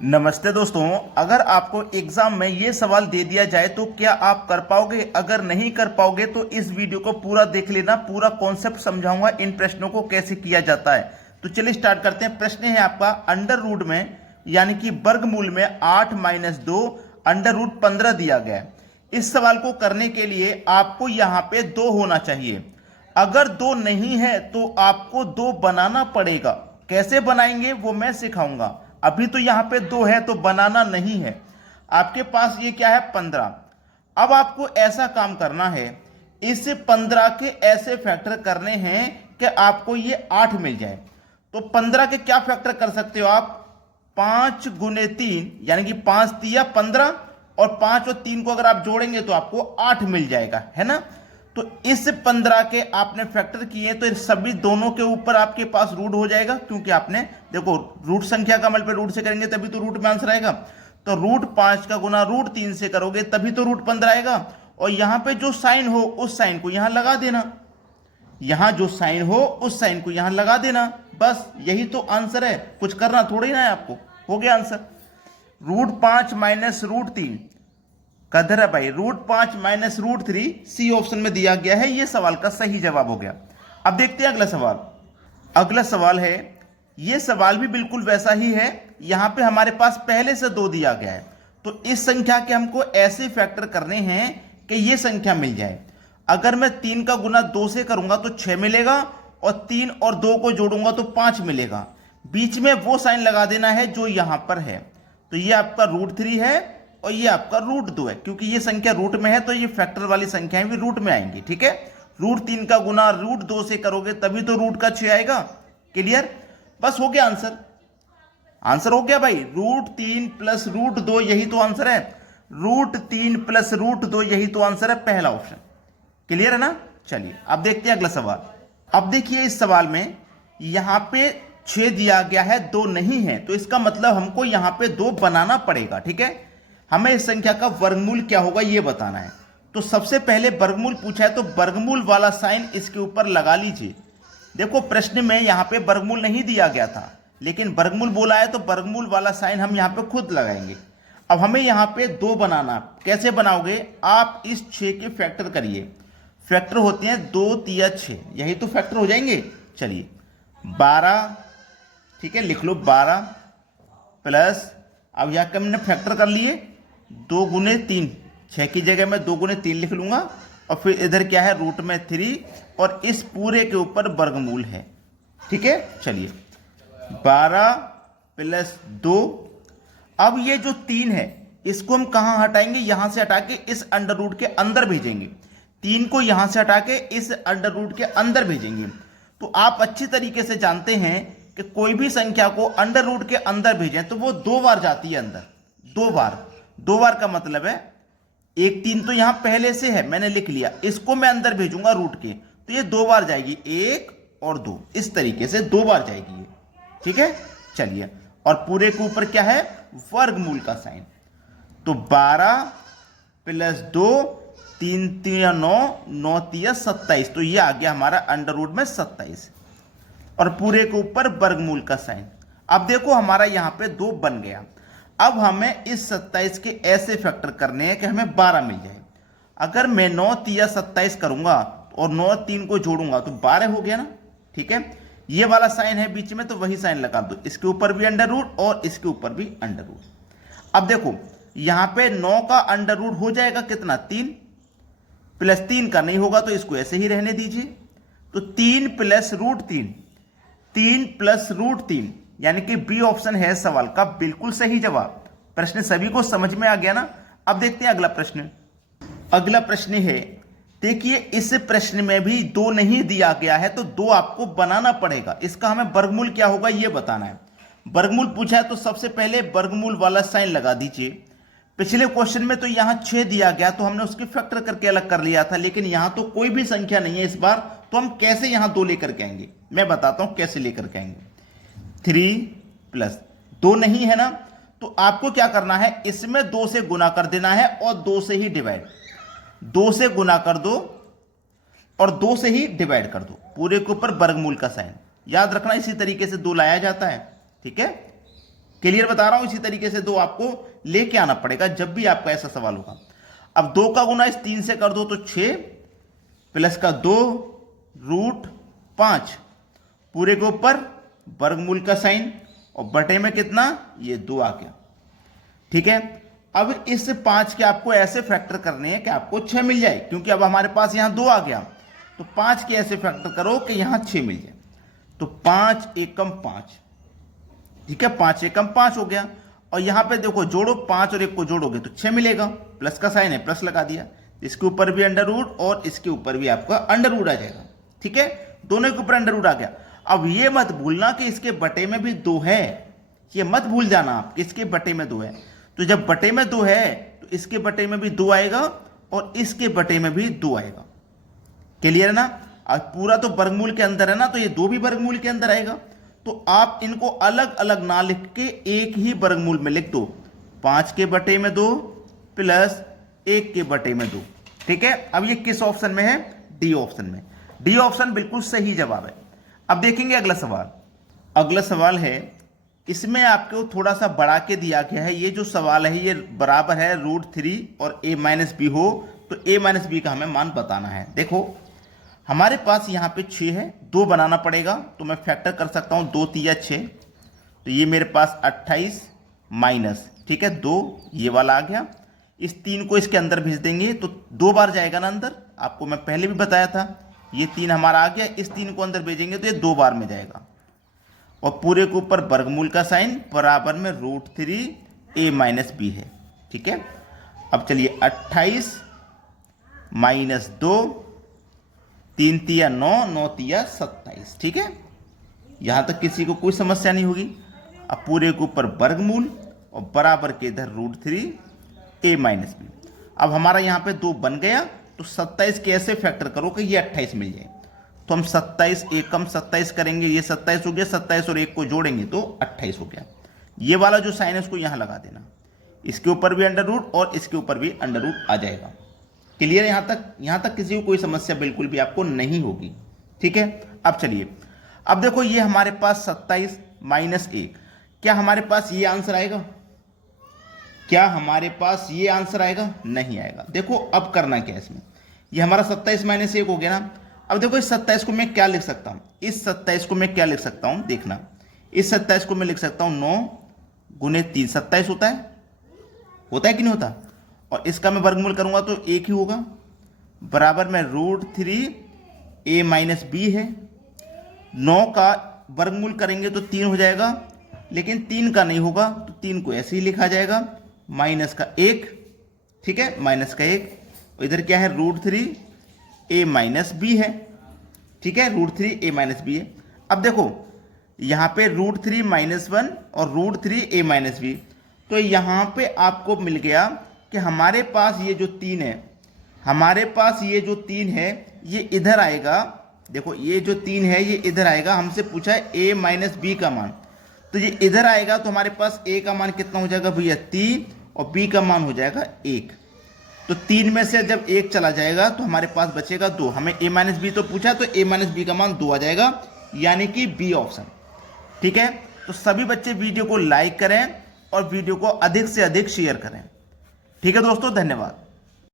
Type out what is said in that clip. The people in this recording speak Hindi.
नमस्ते दोस्तों, अगर आपको एग्जाम में ये सवाल दे दिया जाए तो क्या आप कर पाओगे? अगर नहीं कर पाओगे तो इस वीडियो को पूरा देख लेना, पूरा कॉन्सेप्ट समझाऊंगा इन प्रश्नों को कैसे किया जाता है। तो चलिए स्टार्ट करते हैं। प्रश्न है आपका अंडर रूट में यानी कि वर्गमूल में 8 - 2 अंडर रूट 15 दिया गया है। इस सवाल को करने के लिए आपको यहाँ पे 2 होना चाहिए। अगर 2 नहीं है तो आपको 2 बनाना पड़ेगा। कैसे बनाएंगे वो मैं सिखाऊंगा। अभी तो यहां पे 2 है तो बनाना नहीं है। आपके पास ये क्या है 15। अब आपको ऐसा काम करना है, इस 15 के ऐसे फैक्टर करने हैं कि आपको ये 8 मिल जाए। तो 15 के क्या फैक्टर कर सकते हो आप? 5 × 3 यानी कि 5 × 3 = 15 और 5 और 3 को अगर आप जोड़ेंगे तो आपको 8 मिल जाएगा, है ना। तो इस 15 के आपने फैक्टर किए तो सभी दोनों के ऊपर आपके पास रूट हो जाएगा, क्योंकि आपने देखो रूट संख्या का मल्टीप्लाई रूट से करेंगे तभी तो रूट में आंसर आएगा। तो √5 का गुना √3 से करोगे तभी तो √15 आएगा। और यहां पे जो साइन हो उस साइन को यहां लगा देना, यहां जो साइन हो उस साइन को यहां लगा देना, बस यही तो आंसर है। कुछ करना थोड़ी ना है आपको, हो गया आंसर। √5 - √3 कदर है भाई, √5 - √3 सी ऑप्शन में दिया गया है। यह सवाल का सही जवाब हो गया। अब देखते हैं अगला सवाल। अगला सवाल है, यह सवाल भी बिल्कुल वैसा ही है। यहां पे हमारे पास पहले से 2 दिया गया है, तो इस संख्या के हमको ऐसे फैक्टर करने हैं कि यह संख्या मिल जाए। अगर मैं 3 का गुना 2 से करूंगा तो 6 मिलेगा, और 3 और 2 को जोड़ूंगा तो 5 मिलेगा। बीच में वो साइन लगा देना है जो यहां पर है। तो ये आपका √3 है और ये आपका √2 है, क्योंकि ये संख्या रूट में है तो ये फैक्टर वाली संख्याएं भी रूट में आएंगी। ठीक है, √3 का गुना √2 से करोगे तभी तो रूट का 6 आएगा। क्लियर? बस हो गया आंसर। आंसर हो गया भाई, √3 + √2 यही तो आंसर है। √3 + √2 यही तो आंसर है, पहला ऑप्शन। क्लियर है ना। चलिए अब देखते हैं अगला सवाल। अब देखिए इस सवाल में यहां पे 6 दिया गया है, 2 नहीं है, तो इसका मतलब हमको यहां पे 2 बनाना पड़ेगा। ठीक है, हमें इस संख्या का वर्गमूल क्या होगा ये बताना है। तो सबसे पहले वर्गमूल पूछा है तो वर्गमूल वाला साइन इसके ऊपर लगा लीजिए। देखो प्रश्न में यहां पे वर्गमूल नहीं दिया गया था, लेकिन वर्गमूल बोला है तो वर्गमूल वाला साइन हम यहां पे खुद लगाएंगे। अब हमें यहां पे 2 बनाना, कैसे बनाओगे आप? इस 6 के फैक्टर करिए। फैक्टर होते हैं 2 × 6, यही तो फैक्टर हो जाएंगे। चलिए 12, ठीक है, लिख लो 12 प्लस, अब यहां के हमने फैक्टर कर लिए 2 × 3, 6 की जगह मैं 2 × 3 लिख लूंगा, और फिर इधर क्या है रूट में 3, और इस पूरे के ऊपर वर्गमूल है। ठीक है, चलिए 12 + 2। अब ये जो 3 है इसको हम कहां हटाएंगे? यहां से हटा के इस अंडर रूट के अंदर भेजेंगे। 3 को यहां से हटा के इस अंडर रूट के अंदर भेजेंगे। तो आप अच्छी तरीके से जानते हैं कि कोई भी संख्या को अंडर रूट के अंदर भेजें तो वो 2 बार जाती है अंदर। 2 बार का मतलब है, एक 3 तो यहां पहले से है, मैंने लिख लिया, इसको मैं अंदर भेजूंगा रूट के, तो ये 2 बार जाएगी, 1 और 2, इस तरीके से 2 बार जाएगी ये। ठीक है, चलिए, और पूरे के ऊपर क्या है? वर्गमूल का साइन। तो 12 + 2, 3 × 3 = 9, 9 × 3 = 27, तो ये आ गया हमारा अंडर रूट में 27, और पूरे के ऊपर वर्गमूल का साइन। अब देखो हमारा यहां पे 2 बन गया। अब हमें इस 27 के ऐसे फैक्टर करने हैं कि हमें 12 मिल जाए। अगर मैं 9 × 3 = 27 करूंगा और 9 और 3 को जोड़ूंगा तो 12 हो गया ना। ठीक है, ये वाला साइन है बीच में तो वही साइन लगा दो, इसके ऊपर भी अंडर रूट और इसके ऊपर भी अंडर रूट। अब देखो यहां पे 9 का अंडर रूट हो जाएगा कितना? 3, प्लस 3 का नहीं होगा तो इसको ऐसे ही रहने दीजिए। तो 3 + √3, 3 + √3, यानी कि बी ऑप्शन है सवाल का बिल्कुल सही जवाब। प्रश्न सभी को समझ में आ गया ना। अब देखते हैं अगला प्रश्न। अगला प्रश्न है, देखिए इस प्रश्न में भी 2 नहीं दिया गया है तो 2 आपको बनाना पड़ेगा। इसका हमें वर्गमूल क्या होगा यह बताना है। वर्गमूल पूछा है तो सबसे पहले वर्गमूल वाला साइन लगा दीजिए। पिछले क्वेश्चन में तो यहां 6 दिया गया तो हमने उसके फैक्टर करके अलग कर लिया था, लेकिन यहां तो कोई भी संख्या नहीं है इस बार, तो हम कैसे यहां 2 लेकर के आएंगे? मैं बताता हूं कैसे लेकर के आएंगे। 3 + 2 नहीं है ना, तो आपको क्या करना है? इसमें 2 से गुना कर देना है और 2 से ही डिवाइड, 2 से गुना कर दो और 2 से ही डिवाइड कर दो, पूरे के ऊपर वर्गमूल का साइन। याद रखना इसी तरीके से 2 लाया जाता है। ठीक है, क्लियर बता रहा हूं। इसी तरीके से 2 आपको लेके आना पड़ेगा जब भी आपका ऐसा सवाल होगा। अब 2 का गुना इस 3 से कर दो तो 6 प्लस का 2 रूट 5 पूरे के ऊपर वर्गमूल का साइन और बटे में कितना, ये 2 आ गया। ठीक है, अब इस 5 के आपको ऐसे फैक्टर करने हैं कि आपको 6 मिल जाए, क्योंकि अब हमारे पास यहां 2 आ गया, तो 5 के ऐसे फैक्टर करो कि यहां 6 मिल जाए। तो 5 एकम 5, ठीक है, 5 एकम 5 हो गया। और यहां पे देखो जोड़ो, 5 और 1 को जोड़ोगे तो 6 मिलेगा, प्लस का साइन है प्लस लगा दिया, इसके ऊपर भी अंडर रूट और इसके ऊपर भी आपका अंडर रूट आ जाएगा। ठीक है, दोनों के ऊपर अंडर रूट आ गया। अब ये मत भूलना कि इसके बटे में भी 2 है, ये मत भूल जाना आप कि इसके बटे में 2 है। तो जब बटे में 2 है तो इसके बटे में भी 2 आएगा और इसके बटे में भी 2 आएगा। क्लियर है ना। अब पूरा तो वर्गमूल के अंदर है ना, तो ये 2 भी वर्गमूल के अंदर आएगा। तो आप इनको अलग अलग ना लिख के एक ही वर्गमूल में लिख दो, 5 के बटे में 2 प्लस 1 के बटे में 2। ठीक है, अब ये किस ऑप्शन में है, डी ऑप्शन में। डी ऑप्शन बिल्कुल सही जवाब है। अब देखेंगे अगला सवाल। अगला सवाल है, इसमें आपको थोड़ा सा बढ़ा के दिया गया है। ये जो सवाल है ये बराबर है √3 और a माइनस बी हो, तो a माइनस बी का हमें मान बताना है। देखो हमारे पास यहाँ पे 6 है, 2 बनाना पड़ेगा, तो मैं फैक्टर कर सकता हूँ 2 तिया 6, तो ये मेरे पास 28 माइनस, ठीक है 2, ये वाला आ गया। इस 3 को इसके अंदर भेज देंगे तो 2 बार जाएगा ना अंदर, आपको मैं पहले भी बताया था। ये 3 हमारा आ गया, इस 3 को अंदर भेजेंगे तो ये 2 बार में जाएगा। और पूरे के ऊपर वर्गमूल का साइन बराबर में √3 a माइनस बी है। ठीक है, अब चलिए 28 माइनस 2, 3 तिया 9, 9 तिया 27। ठीक है, यहां तक किसी को कोई समस्या नहीं होगी। अब पूरे के ऊपर वर्गमूल और बराबर के इधर √3 a माइनस बी। अब हमारा यहाँ पे 2 बन गया, तो 27 के ऐसे फैक्टर करो कि ये 28 मिल जाए। तो हम 27 एकम 27 करेंगे, ये 27 हो गया, 27 और 1 को जोड़ेंगे तो 28 हो गया। ये वाला जो साइन है उसको यहाँ लगा देना, इसके ऊपर भी अंडर रूट और इसके ऊपर भी अंडर रूट आ जाएगा। क्लियर है यहाँ तक किसी को कोई समस्या बिल्कुल भी आपको नहीं होगी। ठीक है, अब चलिए, अब देखो ये हमारे पास 27 माइनस 1, क्या हमारे पास ये आंसर आएगा? क्या हमारे पास ये आंसर आएगा? नहीं आएगा। देखो अब करना क्या है इसमें, ये हमारा 27 माइनस 1 हो गया ना। अब देखो इस 27 को मैं क्या लिख सकता हूं, इस 27 को मैं क्या लिख सकता हूं, देखना, इस 27 को मैं लिख सकता हूं 9 गुने 3, 27 होता है कि नहीं होता? और इसका मैं वर्गमूल करूंगा तो 1 ही होगा, बराबर में √3 a माइनस बी है। 9 का वर्गमूल करेंगे तो 3 हो जाएगा, लेकिन 3 का नहीं होगा, तो 3 को ऐसे ही लिखा जाएगा, माइनस का 1। ठीक है, माइनस का 1, इधर क्या है √3 a माइनस बी है। ठीक है, √3 a माइनस बी है। अब देखो यहाँ पे √3 माइनस 1 और √3 a माइनस बी, तो यहाँ पे आपको मिल गया कि हमारे पास ये जो 3 है, हमारे पास ये जो 3 है ये इधर आएगा। देखो ये जो 3 है ये इधर आएगा, हमसे पूछा है a माइनस बी का मान, तो ये इधर आएगा, तो हमारे पास a का मान कितना हो जाएगा भैया 3 और b का मान हो जाएगा 1। तो 3 में से जब 1 चला जाएगा तो हमारे पास बचेगा 2। हमें a माइनस बी तो पूछा, तो a माइनस बी का मान 2 आ जाएगा, यानी कि बी ऑप्शन। ठीक है, तो सभी बच्चे वीडियो को लाइक करें और वीडियो को अधिक से अधिक शेयर करें। ठीक है दोस्तों, धन्यवाद।